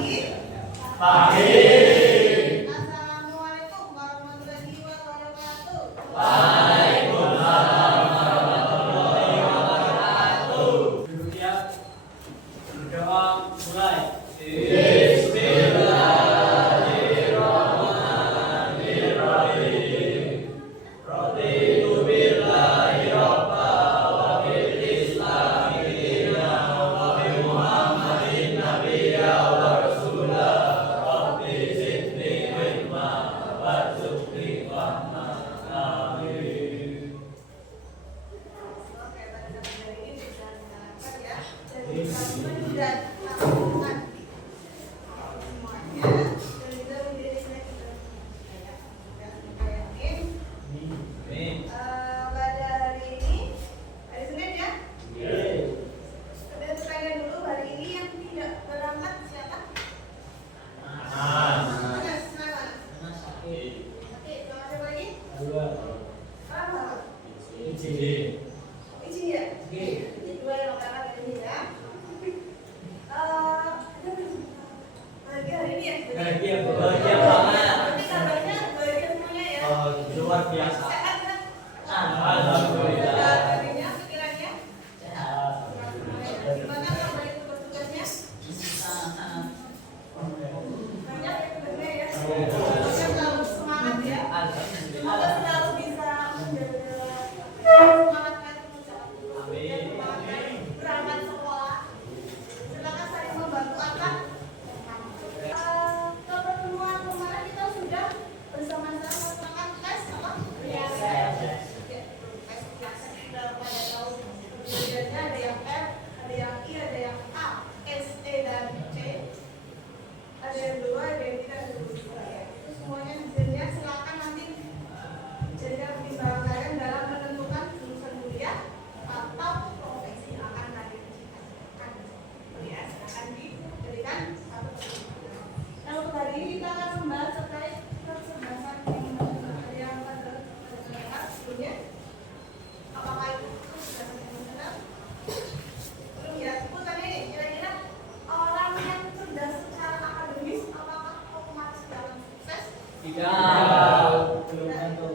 Assalamualaikum warahmatullahi wabarakatuh. Waalaikumsalam warahmatullahi wabarakatuh. Duduk ya. Berdoa mulai. Bismillahirrahmanirrahim. Raditu billahi rabba wa bil islami dinan wa bi Muhammadin nabiyya wa rasulah. Rabbi zidni ilma warzuqni fahma. Amin. Oke, pada saat ini bisa dilakukan ya. Jadi kami sudah lakukan semuanya dan kita menjadi saya yakin pada hari ini hari Senin ya. Kita tanya dulu hari ini yang tidak berangkat siapa? Anas. Oke, sama siapa lagi? Apa? Izin ya? Ini dua yang berangkat hari ini ya. Bahagia hari ini ya? Bahagia banget. Tapi kabarnya bahagia semuanya ya? Luar biasa. Sehat kan? Alhamdulillah. Bahagianya pikirannya? Gimana kabar tugas-tugasnya? Banyak ya tugasnya ya? Semoga selalu semangat ya? Semoga selalu bisa menjaga semangat kalian mengucapkan dan semangat kalian berangkat sekolah. Silakan saling membantu akan ke pertemuan kemarin kita sudah bersama-sama melaksanakan tes apa? Tes biasa sudah pada tahu kemudiannya ada yang F, ada yang I, ada yang A, S, E, dan C. Ada yang 2, ada yang 3, ada yang 2 ya. Itu semuanya hasilnya silakan nanti jadi pertimbangan kalian dalam menentukan jurusan kuliah atau profesi yang akan kalian cita-citakan. Ya, silakan diberikan satu pertimbangan. Nah, untuk hari ini kita akan membahas terkait kecerdasan emosional yang pada sebelumnya. Apakah itu kecerdasan emosional? Belum ya, sebutannya ini kira-kira orang yang cerdas secara akademis apakah otomatis dalam sukses? Belum tentu.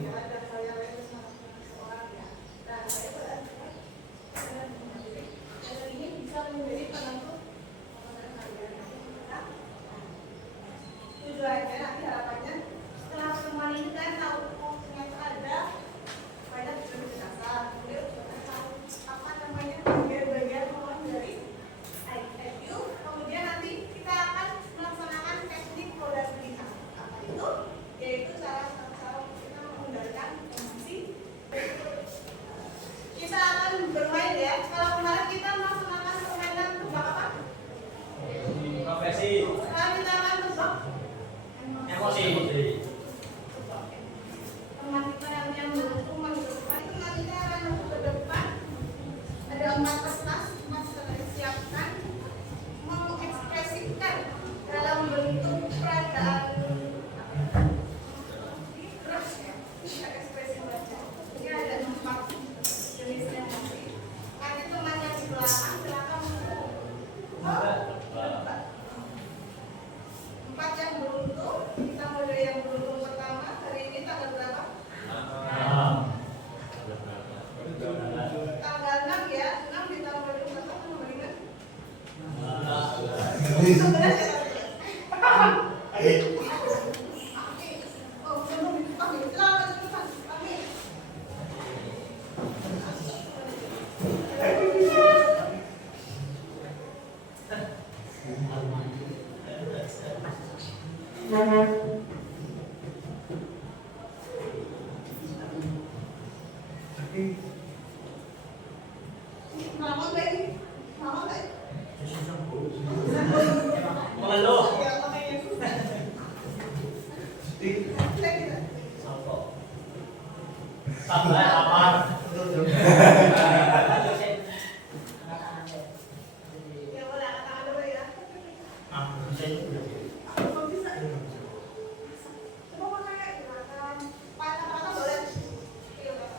Ya, ada hal yang lain seorang ya. Nah, saya berarti hal ini bisa menjadi penentu kemenangan kalian. Nah, tujuannya nanti harapannya setelah pertemuan ini kan tahu oh ternyata ada banyak kecerdasan, kemudian juga tahu apa namanya bagian-bagian mulai dari IQ, kemudian nanti kita akan melaksanakan teknik kodasi apa itu, yaitu cara kita mengendalikan emosi. Kita akan bermain ya. Kalau kemarin kita melaksanakan permainan tebak apa? Profesi. Sekarang kita akan tebak Emosi. teman kita yang berhubungan itu nanti kita akan masuk ke depan. Ada 4 kertas, Mas sudah disiapkan mengekspresikan dalam bentuk peradaan keras ya, ekspresi wajah. Ini ada 4 jenisnya nanti. Nanti teman yang di belakang silakan menebak. 4 yang beruntung. Kita mulai yang beruntung pertama. Hari ini tanggal berapa? Tanggal 6 ya. 6 ditambah 21 nomor ingat? 11 ya? Oh, belum dipanggil. Silakan cepetan. Panggil. Mama lagi. Mama lagi. Mengeluh. Ya, makanya susah. Lagi tak? Sabar apa? Ya boleh, katakan dulu ya. Kok bisa? Coba makanya gerakan. Patah-patah boleh. Iya, Pak.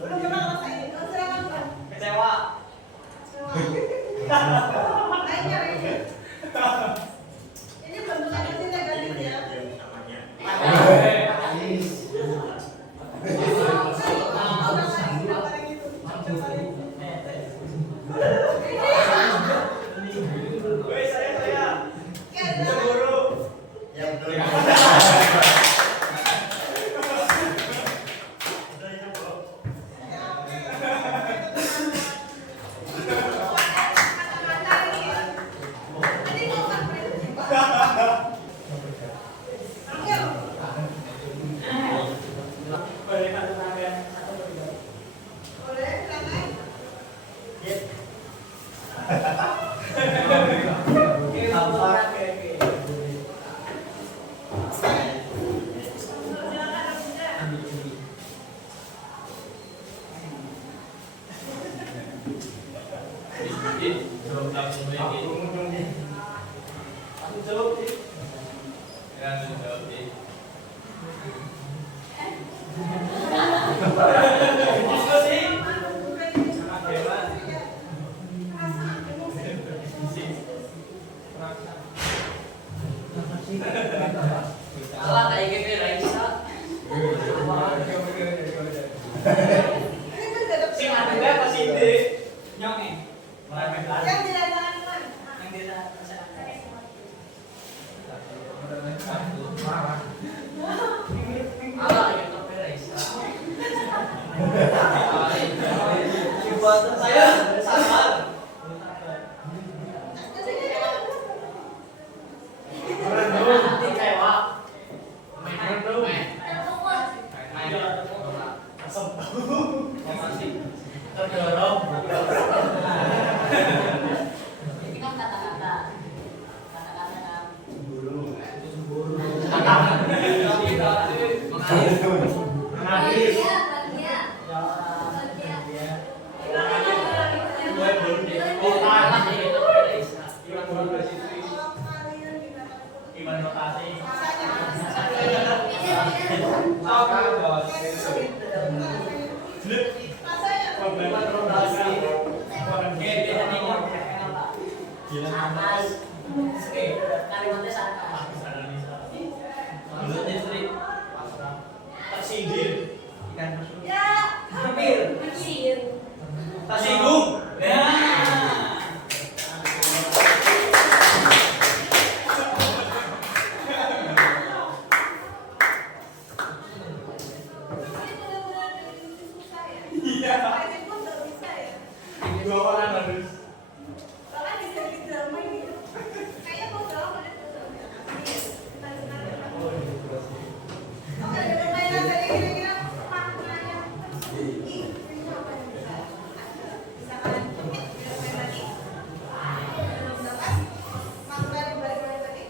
Belum pernah ngerasain. Kalau silakan Pak. Kecewa. Lainnya. Ini bentuk apa sih negatif ya? Woi, saya. Ya, Cemburu. Boleh satu sampai satu berdua. boleh, silakan. Oke, oke. Salah kayak gitu Raisa. Ini kan tetap Sing ada apa sih ini? Nyong nih. yang dirasakan kan? Yang dia Salah kayak gitu Raisa. Buatan saya sabar. Kecewa. Asam. Terdorong. Ini kan kata-kata kan. Mengalir. Salah kayak gitu Raisa. Kalau kalian dirasakan Iman rotasi. Iman rotasi. Oke, dia nengok. Atas. Kalimatnya sarkas. Mulut istri. Tersindir. ya, Hampir. mesin. Tersinggung. Ya. Ini benar-benar bikin susah ya. Iya. Ini pun nggak bisa ya. Dua orang harus. Bahkan bisa di drama ini. Kayaknya mau drama ada drama. Oke, ada permainan tadi kira-kira maknanya. Ih, ini apa yang bisa? Bisa kalian biar main lagi? Belum dapat makna di balik main tadi?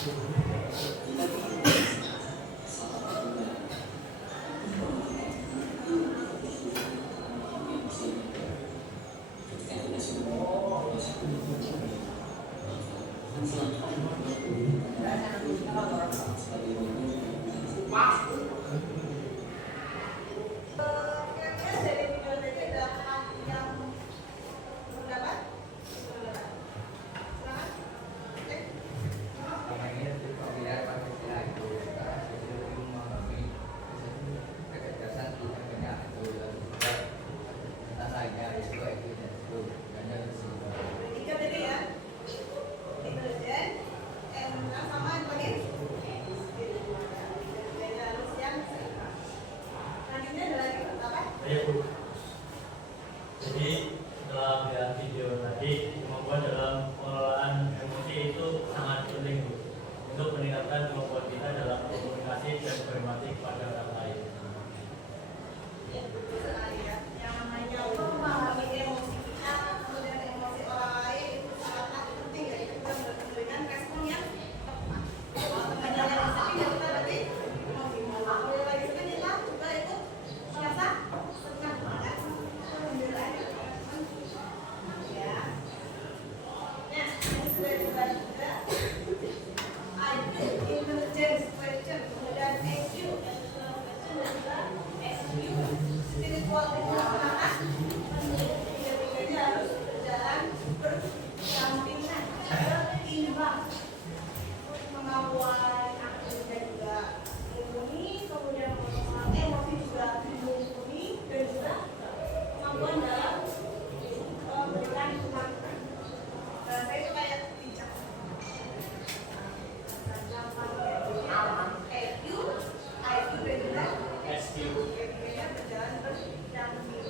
Kira-kira dari video tadi ada hal yang berpendapat? Silakan. Oke. Tiga tadi ya. Intelijen, sama yang tadi. Harus yang seimbang. Selanjutnya ada lagi apa? Iya Bu. Jadi setelah melihat video tadi, kemampuan dalam pengelolaan emosi itu sangat penting Bu, untuk meningkatkan kemampuan kita dalam komunikasi dan berempati kepada orang lain. Ya, betul sekali ya. Yang namanya memahami emosi kita, kemudian emosi orang lain itu sangat penting ya. Itu kita memberikan respon yang tepat. Kalau temannya yang sedih ya kita berarti emosi. Kalau yang lagi sedih kita juga ikut merasa senang banget, alhamdulillah ya. Nah, ini sudah dibahas juga. IQ, intelligence question, kemudian EQ, emotional question, dan juga SQ, spiritual keselamatan. Tiga-tiganya harus berjalan berdampingan, berimbang, mengawal akal dan juga mumpuni, kemudian mengelola emosi juga mumpuni, dan juga kemampuan dalam memberikan masukan. Saya itu kayak bijak. EQ, IQ dan juga SQ. tiga-tiganya berjalan berdampingan.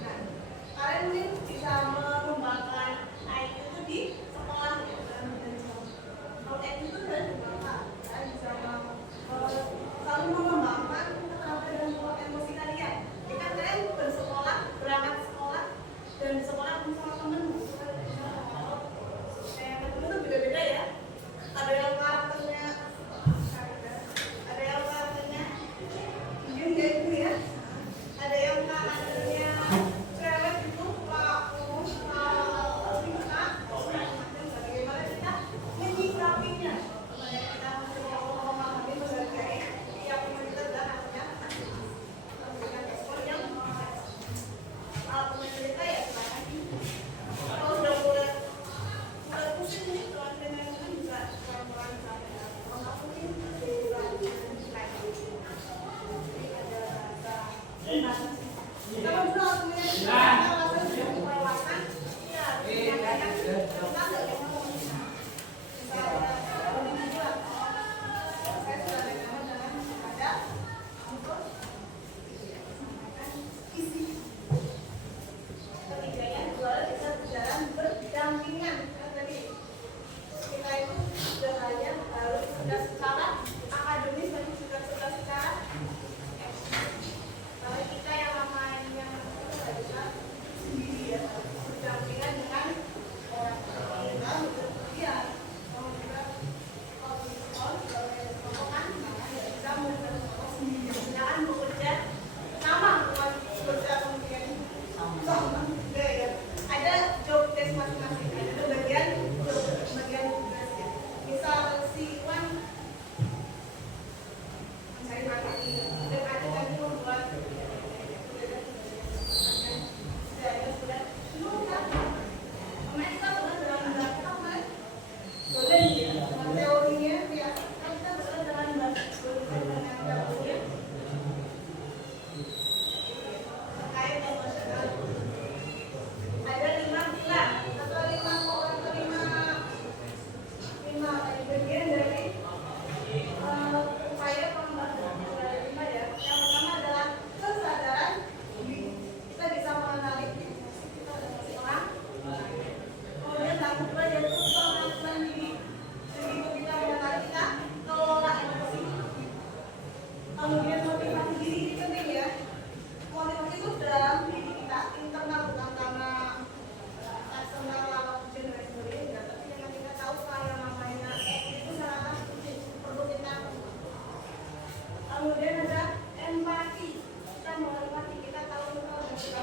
Kemudian ada empati. Kita menempati, kita tahu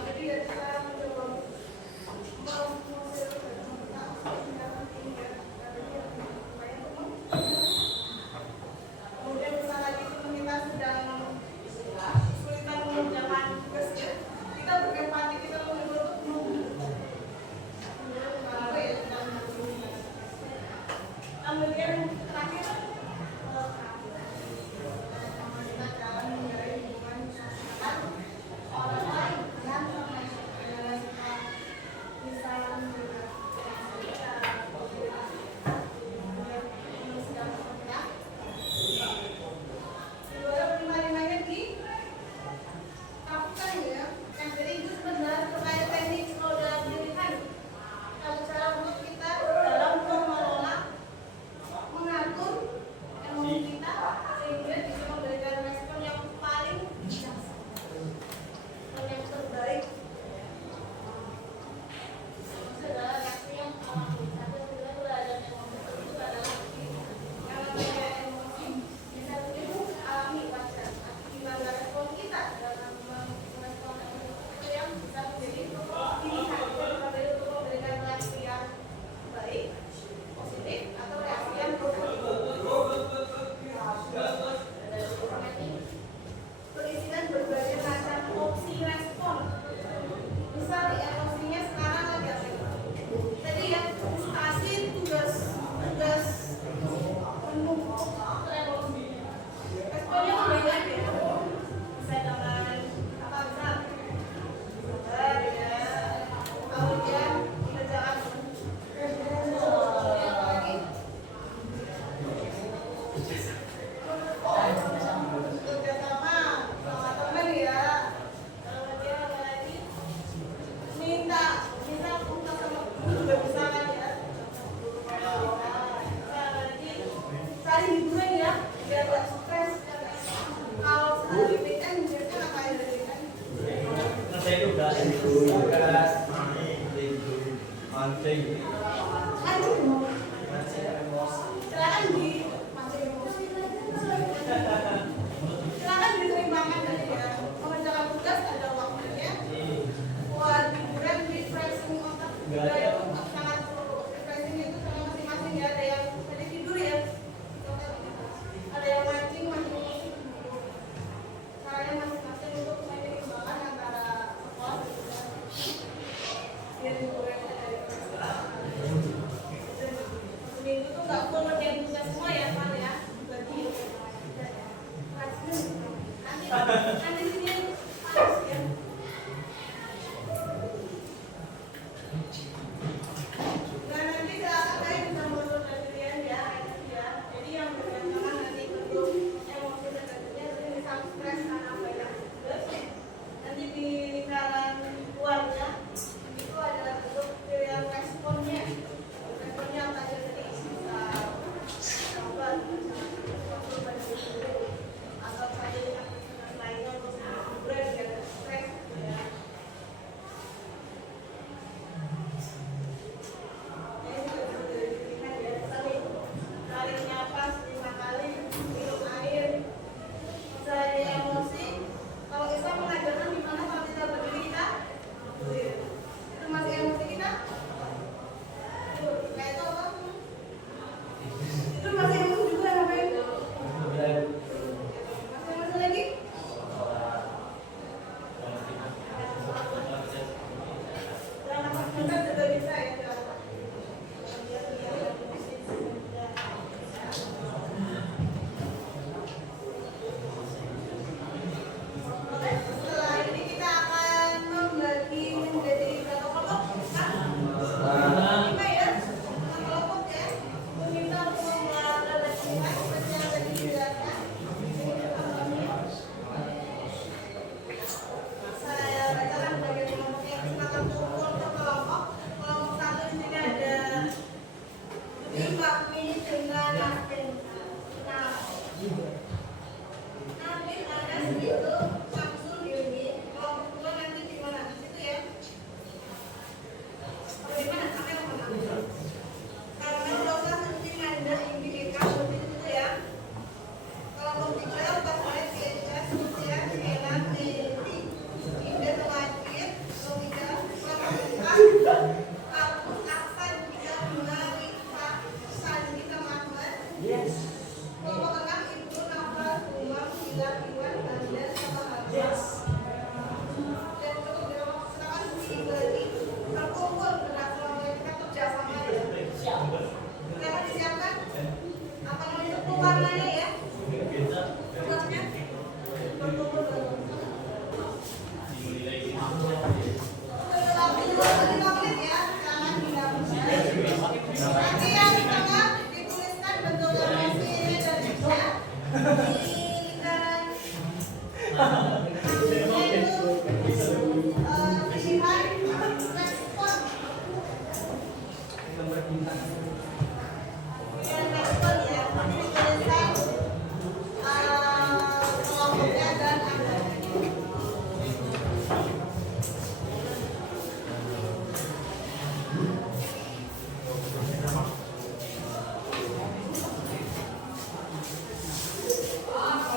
jadi dari cara mencoba kemudian misalnya kita sedang kesulitan mengerjakan tugasnya, kita berempati, kita mencoba kemudian terakhir kita cara menjalin hubungan dengan orang lain yang misalnya berisikan berbagai macam opsi respon. Misalnya emosinya sekarang lagi apa? Tadi ya frustasi, tugas menumpuk emosi. Responnya berbeda ya. Bisa dengan apa bisa? Sabar ya. Kemudian kerjaan. Kerjasama sama teman ya. Kemudian apa lagi? Minta minta sama juga bisa kan ya. Cari hiburan ya, biar gak stres. Kalau sekali weekend biasanya ngapain dari weekend? Ngerjain tugas. Tugas. Mancing. Mancing emosi. Silakan di mancing emosi. Silakan diseimbangkan tadi ya. Mengerjakan tugas ada waktunya. Buat hiburan refreshing otak. Budaya otak sangat perlu. Refreshing itu sama masing-masing ya. Ada yang tadi tidur ya. Ada yang mancing emosi. Caranya masing-masing untuk menyeimbangkan antara sekolah dan juga biar hiburan dari seminggu tuh nggak full ngerjain tugas semua ya Pak ya, bagi nanti sini harus ya. Nah nanti silakan saya bisa menurut kalian ya, jadi yang bergantungan nanti untuk emosi tertentunya sering bisa stres karena banyak tugas. Nanti di lingkaran keluarga itu adalah bentuk pilihan responnya apa aja tadi bisa coba atau saja dengan lainnya untuk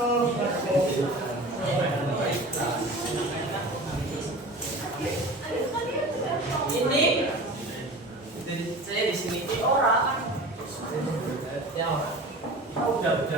Ini saya di sini orang. Ya orang. Udah.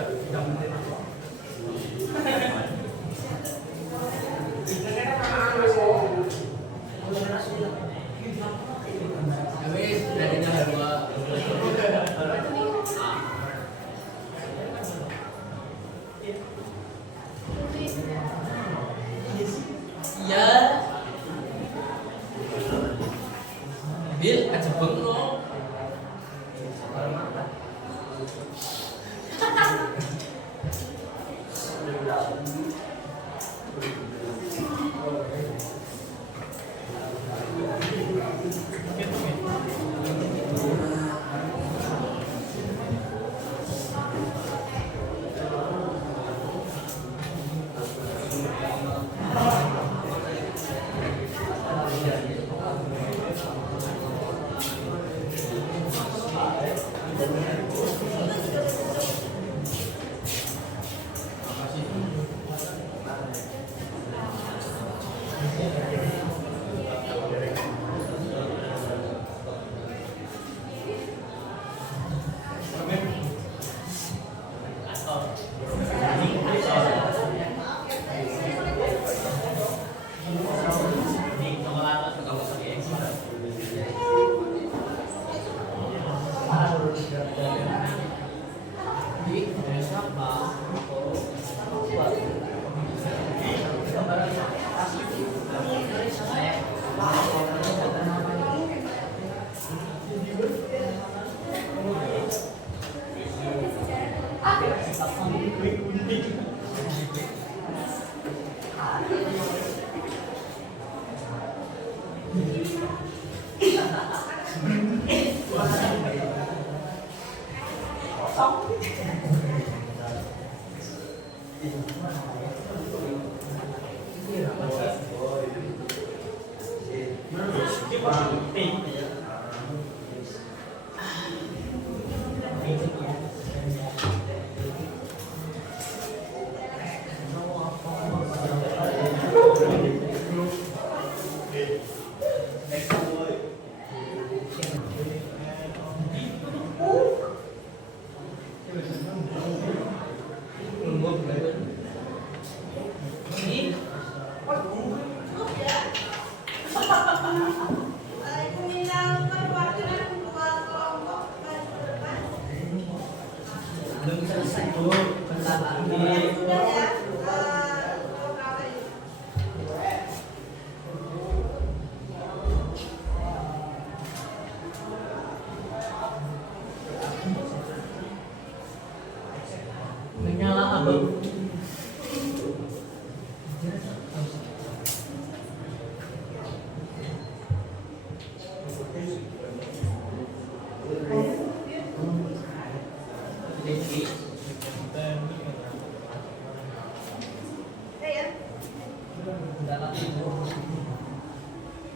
Ya. Bil aja bengong.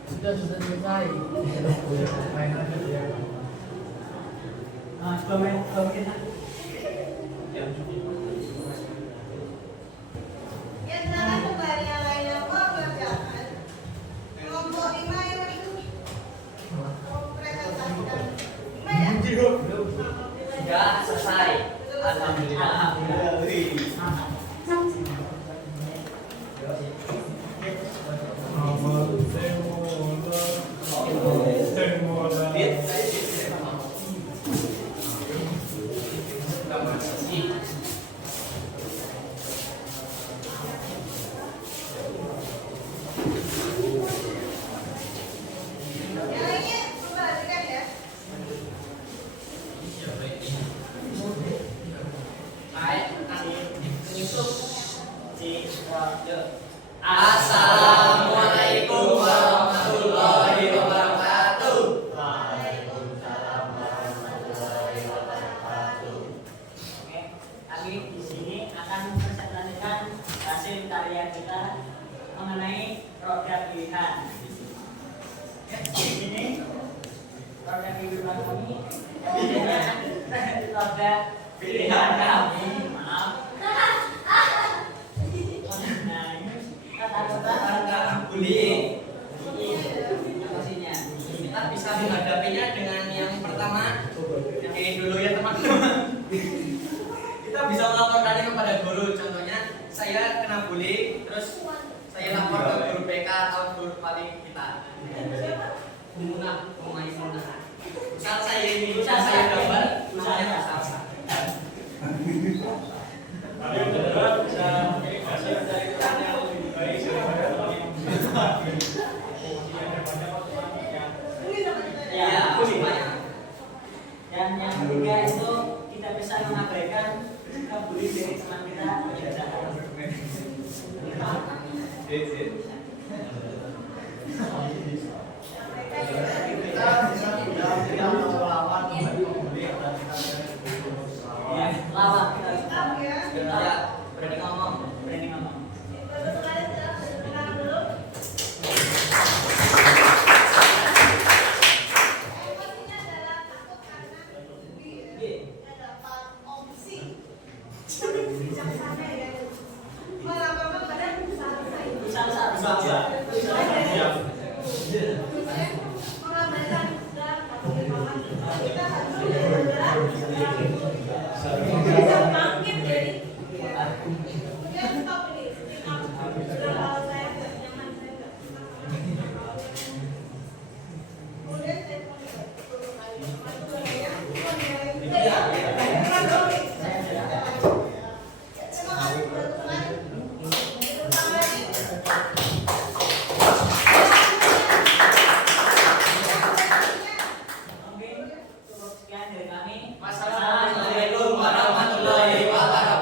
Sudah selesai. Ya, silakan kembali yang lainnya mengerjakan kelompok 5 yang itu presentasikan 5 ya. Sudah selesai. Alhamdulillah. Yang lainnya memperhatikan ya. Assalamualaikum warahmatullahi wabarakatuh. Waalaikumsalam warahmatullahi wabarakatuh. Oke, kami di sini akan mempresentasikan hasil karya kita mengenai roda pilihan. Di sini roda pilihan kami, roda pilihan kami, maaf. guru, contohnya saya kena bully, terus saya lapor ke guru BK atau guru paling kita. Misal saya ini, misal saya gambar, saya nggak salah. Tapi yang kedua bisa menjadi hasil dari peran yang lebih baik daripada paling Ya, dan yang ketiga itu kita bisa mengabaikan bully dari teman kita yang jahat. Ya, lawan kita berani ngomong, berani ngomong. Assalamualaikum warahmatullahi wabarakatuh.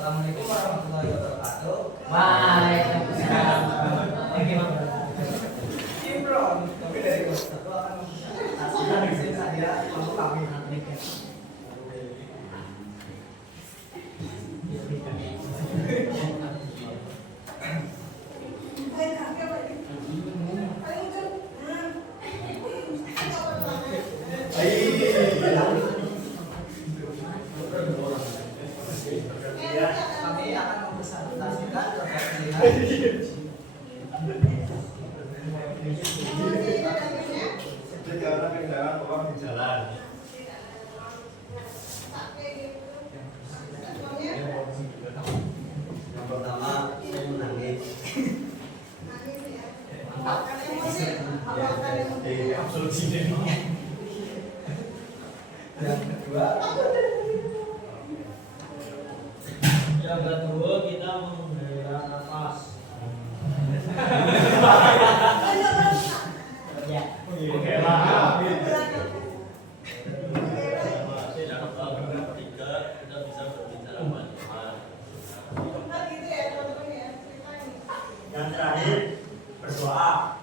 Assalamualaikum warahmatullahi wabarakatuh. Waalaikumsalam. Imron, tapi dari kelas 1 akan mempresentasikan izin saya untuk kami. Kami akan mempresentasikan terkait Karena kendaraan orang di jalan. Yang pertama, saya menangis. Absolusi deh. yang kedua. Yang kedua kita menghela nafas. Ya. Menghela. Dan ketiga kita bisa berbicara banyak. Yang terakhir berdoa.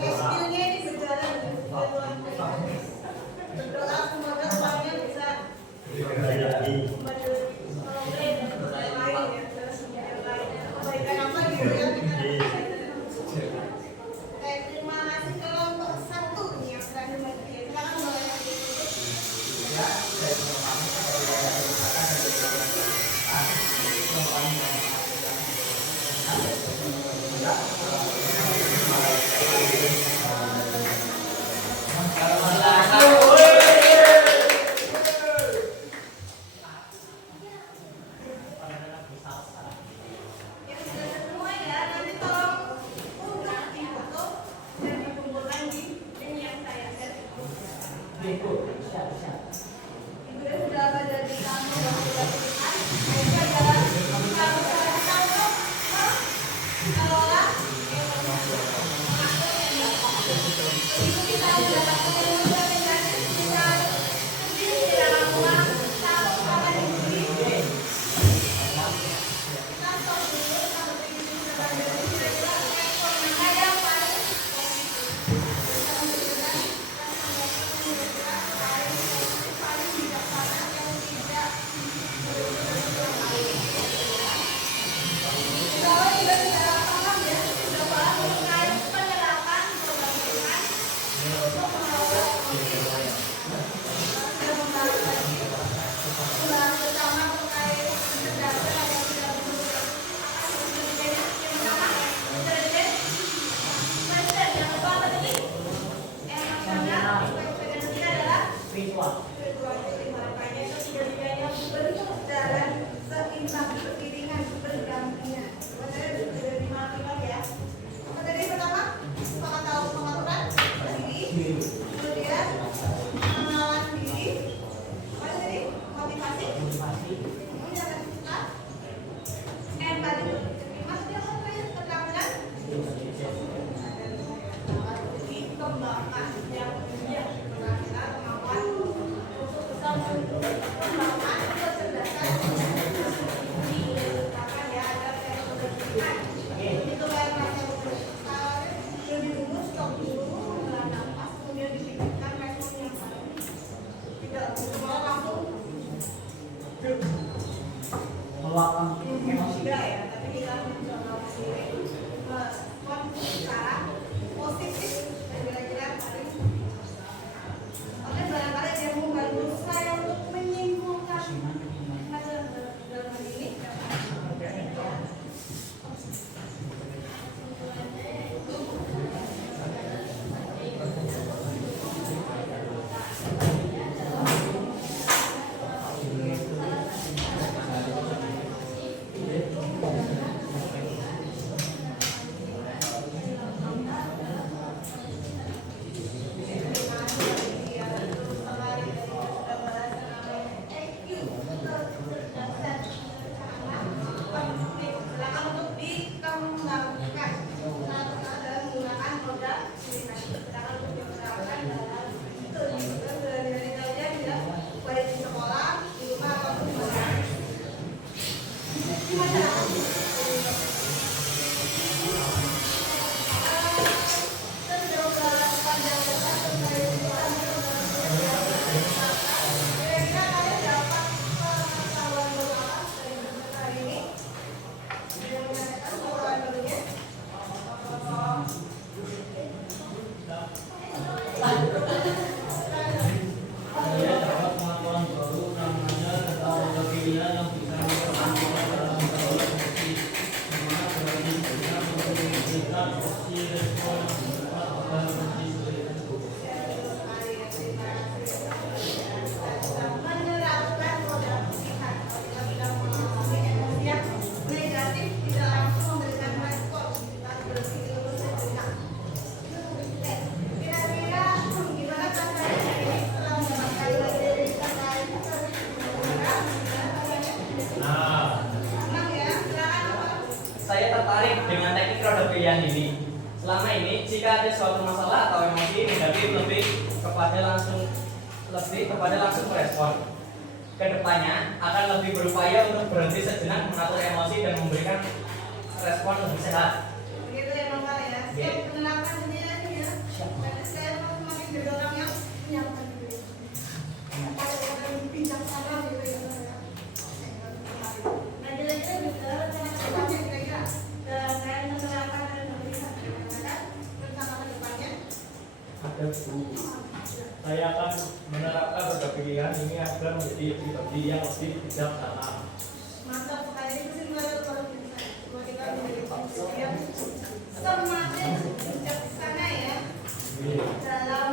SQ-nya ini berjalan. Berdoa semoga semuanya bisa kembali dan yang lain ya, terus yang lain. Kebaikan apa gitu ya? Terima kasih kelompok satu nih yang terakhir lagi. Silakan boleh ditutup. Ya sudah semua ya, nanti tolong unggah di foto dan dikumpulkan di link yang saya share. Ibu, siap. Ibu dan sudah ada di kamu dan sudah tulisan. Ini adalah kalau saya tahu kelola ibu kita mendapatkan ilmu dari gratis bisa pergi di dalam rumah satu kamar sendiri. Kita stop dulu sampai di sini kira-kira respon yang ada yang paling positif. Kita menunjukkan paling bijaksana yang tidak kalau juga sudah paham ya, sudah paham mengenai penerapan program lingkungan untuk mengelola sudah membahas lagi membahas bersama terkait berdasar yang sudah berubah. Yang pertama, presiden yang kedua apa tadi? Yang pertama, presiden ketiga adalah Spiritual. makanya ketiga-tiganya bentuk jalan seimbang beriringan berdampingan. Maksudnya sudah dimaklumkan ya. Apa tadi pertama? Sepakat tahu pengaturan diri, kemudian pengenalan diri, apa tadi? Motivasi, menjaga suka, empati. Maksudnya apa tadi? Keterampilan dikembangkan yang dia keterampilan kemampuan untuk bisa mengembangkan kecerdasan diletakkan ya agar saya berpikir itu kayak macam lebih dulu stop dulu menghela nafas kemudian dipikirkan respon yang baik tidak semua langsung Meluapkan emosi. tidak ya tapi kita mencoba sendiri merespon secara positif dan kira-kira paling oke barangkali dia membantu saya untuk menyimpulkan masalah dalam hal ini. Silakan untuk dikembangkan. Satu adalah menggunakan produk silakan untuk diterapkan dalam kehidupan sehari-hari kalian ya, baik di sekolah, di rumah ataupun di mana. Di masyarakat. Sejauh pandang kita terkait kira-kira kalian dapat pengetahuan berapa dari buku hari ini? Yang menyatakan pengetahuan barunya. Saya dapat pengetahuan baru namanya tentang pilihan yang bisa dilakukan dalam mengelola emosi, di mana berarti kita untuk memberikan opsi respon yang tepat agar emosi sulit tersebut. Menerapkan produk pilihan. Kita sudah mengalami emosi yang negatif tidak langsung memberikan respon. Kita berpikir dulu sejenak. Kira-kira gimana rasanya ini setelah mendapatkan materi terkait Nah, senang ya? Silakan apa? Saya tertarik dengan teknik produk pilihan ini. Selama ini, jika ada suatu masalah atau emosi negatif lebih kepada langsung merespon. Kedepannya akan lebih berupaya untuk berhenti sejenak mengatur emosi dan memberikan respon lebih sehat. Begitu ya Bang Kale ya. Siap menerapkan ini lagi ya. Berarti saya mau semakin jadi orang yang menyiapkan diri. saya akan menerapkan roda pikiran ini agar menjadi pribadi yang lebih bijaksana. Mantap sekali itu sih luar biasa. Semoga kita menjadi manusia yang semakin bijaksana ya dalam